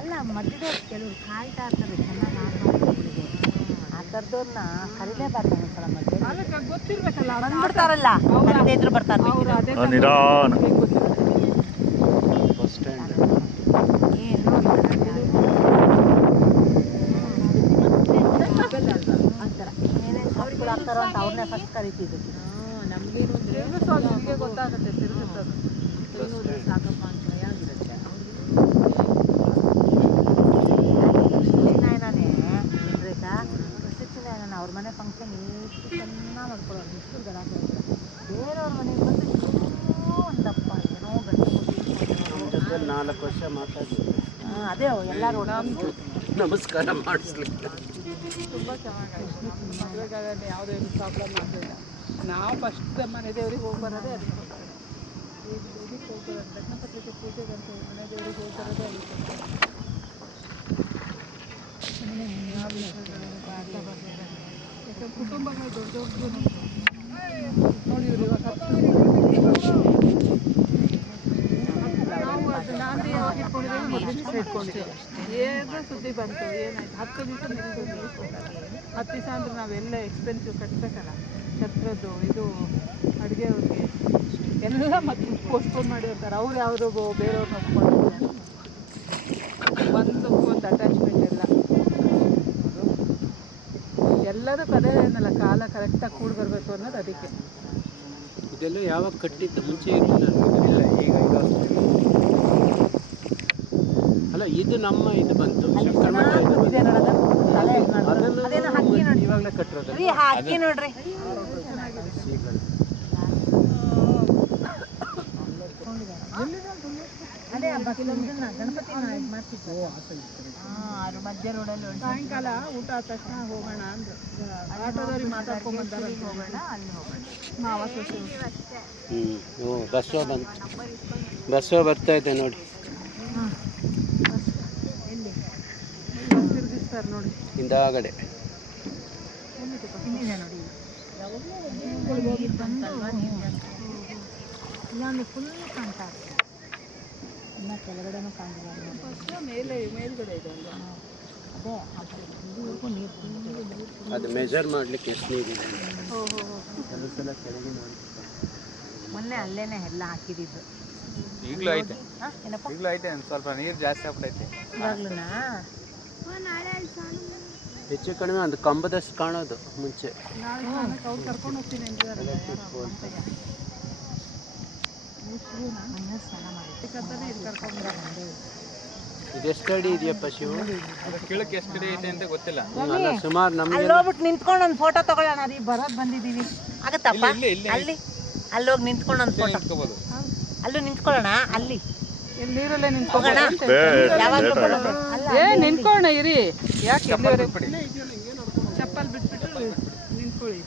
ಅಲ್ಲ ಮಧ್ಯದವ್ರು ಕೆಲವರು ಕಾಯ್ತಾ ಇರ್ತಾರೆ ಚೆನ್ನಾಗಿ ಮಾಡ್ತಾರೆ ಆ ಥರದವ್ರನ್ನ ಕರಿಲೇಬಾರ್ದು ಒಂದ್ಸಲ ಮಧ್ಯೆ ಗೊತ್ತಿರ್ಬೇಕಲ್ಲ ಬಂದ್ಬಿಡ್ತಾರಲ್ಲ ಕರೀದೇ ಇದ್ರು ಬರ್ತಾರೆ ನಿಧಾನ ಬಸ್ ಸ್ಟ್ಯಾಂಡ್ ಏನು ಆ ಥರ ಏನೇನು ಅವ್ರಿಗೆ ಹಾಕ್ತಾರೋ ಅಂತ ಅವ್ರನ್ನೇ ಫಸ್ಟ್ ಕರಿತಿದ್ದು ನಮಗೇನು ನಮ್ಗೇನು ಗೊತ್ತಾಗುತ್ತೆ ತಿರುಗಿಸೋದು ಸಾಕಪ್ಪ ಅಂತ. ನಾನು ಅವ್ರ ಮನೆ ಫಂಕ್ಷನ್ ಎಷ್ಟು ಚೆನ್ನಾಗಿ ಮಾಡ್ಕೊಳ್ಳೋರು ಎಷ್ಟು ಜನ. ಬೇರೆಯವ್ರ ಮನೆಗೆ ಬಂದು ಏನೋ ಒಂದಪ್ಪ ಏನೋ ಗಂಟೆ ನಾಲ್ಕು ವರ್ಷ ಮಾತಾಡ್ತೀವಿ ಅದೇ ಎಲ್ಲರೂ ನಮಸ್ಕಾರ ಮಾಡಿಸ್ಲಿಕ್ಕೆ. ತುಂಬ ಚೆನ್ನಾಗಿ ನಮ್ಮ ಮದುವೆಗಳಲ್ಲಿ ಯಾವುದೇ ಒಂದು ಪ್ರಾಬ್ಲಮ್ ಆಗಲಿಲ್ಲ. ನಾವು ಫಸ್ಟ್ ಮನೆ ದೇವ್ರಿಗೆ ಹೋಗಿ ಬರೋದೇ ಅದಕ್ಕೋಸ್ಕರ ಇದಕ್ಕೆ ಹೋಗಿ ಬರೋದು ಲಗ್ನಪತ್ರಿಕೆ ಪೂಜೆಗೆ ಅಂತ ಮನೆ ದೇವ್ರಿಗೆ ಹೋಗಿ ಬರೋದೇ ಅದಕ್ಕೋಸ್ಕರ ಕುಟುಂಬಗಳು ದೊಡ್ಡ ದೊಡ್ಡ ನೋಡಿ ನಾವು ಮೊದಲು ಸುದ್ದಿ ಬಂತು ಏನಾಯ್ತು ಹತ್ತು ದಿವಸ ಹತ್ತು ದಿವಸ ನಾವೆಲ್ಲ ಎಕ್ಸ್ಪೆನ್ಸಿವ್ ಕಟ್ಟಬೇಕಲ್ಲ ಛತ್ರದ್ದು ಇದು ಅಡುಗೆ ಅವ್ರಿಗೆ ಎಲ್ಲ ಮತ್ತೆ ಪೋಸ್ಟ್ಪೋನ್ ಮಾಡಿರ್ತಾರೆ ಅವ್ರು ಯಾವುದೋ ಬೇರೆಯವ್ರನ್ನ ಒಪ್ಕೊಂಡು ಒಂದು ಒಂದು ಅಟ್ಯಾಚ್ಮೆಂಟ್ ಎಲ್ಲ ಎಲ್ಲದಕ್ಕೂ ಅದೇ ಏನಲ್ಲ ಕಾಲ ಕರೆಕ್ಟಾಗಿ ಕೂಡಿ ಬರಬೇಕು ಅನ್ನೋದು ಅದಕ್ಕೆ. ಇದೆಲ್ಲ ಯಾವಾಗ ಕಟ್ಟಿದ್ದು? ಮುಂಚೆ ಇರಲಿಲ್ಲ ಈಗ ಅಲ್ಲ ಇದು ನಮ್ಮ ಇದು ಬಂತು. ಇವಾಗಲೇ ಕಟ್ಟಿರೋದು ಹಾಕಿ ಬಂತು. ಇದೆ ನೋಡೋದು ತಲೆ ಇದು ಮಾಡೋದು. ಅದನ್ನು ಅದೇನೋ ಹಕ್ಕಿ ನೋಡಿ ಇವಾಗಲೇ ಕಟ್ಟಿರೋದು ರೀ ಆ ಹಕ್ಕಿ ನೋಡ್ರಿ ಇದನ್ನ ಗಣಪತಿನ ಇದು ಮಧ್ಯ ರೋಡಲ್ಲಿ ಸಾಯಂಕಾಲ ಊಟ ಆದ ತಕ್ಷಣ ಹೋಗೋಣ ಅಂದ್ರೆ. ಆಟೋದವ್ರಿಗೆ ಮಾತಾಡ್ಕೊಂಡು ಬಂದಾರ ಹೋಗೋಣ ಅಲ್ಲಿ ಹೋಗೋಣ ಹ್ಞೂ ಬಸ್ಸೋ ಬಂತು ಬಸ್ಸೋ ಬರ್ತಾ ಇದೆ ನೋಡಿ. ಎಲ್ಲಿ? ತಿರುಗಿಸ್ತಾರೆ ನೋಡಿ. ಹಿಂದಾಗಡೆ. ನೋಡಿ. ನೀರು ಬಂತಲ್ವಾ ನೀರು ಬಂತು ಇಲ್ಲೊಂದು ಫುಲ್ ಕಾಣ್ತಾ ಇರ್ತದೆ ಇನ್ನು ಕೆಳಗಡೆನೂ ಕಾಣ್ತಿದ್ದಾರೆ ಫಸ್ಟ್ ಮೇಲೆ ಮೇಲ್ಗಡೆ ಇದೆ ಒಂದು ಅದೇ ಅದು ಇಲ್ಲಿವರೆಗೂ ನೀರು ಫುಲ್ ನೀರು ಅದು ಮೆಜರ್ ಮಾಡ್ಲಿಕ್ಕೆ ಎಷ್ಟು ನೀರಿದೆ? ಹೋ ಹೋ ಹೋ. ಕೆಲವು ಸಲ ಕೆಳಗೆ ನೋಡಿ ಮೊನ್ನೆ ಅಲ್ಲೇನೆ ಎಲ್ಲ ಹಾಕಿದ್ದು ಈಗಲೂ ಐತೆ. ಹಾಂ ಏನಪ್ಪ? ಈಗಲೂ ಐತೆ ಸ್ವಲ್ಪ ನೀರು ಜಾಸ್ತಿ ಆಗ್ಬಿಟ್ಟೈತೆ ಇವಾಗ್ಲೂನಾ? ಹೆಚ್ಚು ಕಡಿಮೆ ಒಂದು ಕಂಬದಷ್ಟು ಕಾಣೋದು ಮುಂಚೆ. ಕರ್ಕೊಂಡು ಹೋಗ್ತೀನಿ ಅದಕ್ಕಂತಾನೆ ಇಲ್ಲಿ ಕರ್ಕೊಂಡು ಇದೆಷ್ಟು ಅಡಿ ಇದೆಯಪ್ಪ ಶಿವು? ಕೆಳಕ್ಕೆ ಎಷ್ಟು ಇದೆ ಐತೆ ಅಂತ ಗೊತ್ತಿಲ್ಲ. ಅಲ್ಲ ಸುಮಾರು ನಮಗೆ ಅಲ್ಲಿ ಹೋಗ್ಬಿಟ್ಟು ನಿಂತ್ಕೊಂಡು ಒಂದು ಫೋಟೋ ತಗೊಳ್ಳೋಣ. ರೀ ಬರೋದು ಬಂದಿದ್ದೀವಿ. ಆಗತ್ತಪ್ಪ? ಅಲ್ಲಿ? ಅಲ್ಲಿ ಹೋಗಿ ನಿಂತ್ಕೊಂಡು ಒಂದು ಫೋಟೋ ನಿಂತ್ಕೋಬೋದು. ಅಲ್ಲೂ ನಿಂತ್ಕೊಳ್ಳೋಣ? ಅಲ್ಲಿ? ಇಲ್ಲಿ ನೀರಲ್ಲೇ ನಿಂತ್ಕೊಳ್ಳೋಣ ಏ ನಿಂತ್ಕೊಳ್ಳೋಣ ಇರಿ. ಯಾಕೆ ಚಪ್ಪಲ್ ಬಿಟ್ಬಿಟ್ಟು ನಿಂತ್ಕೊಳ್ಳಿ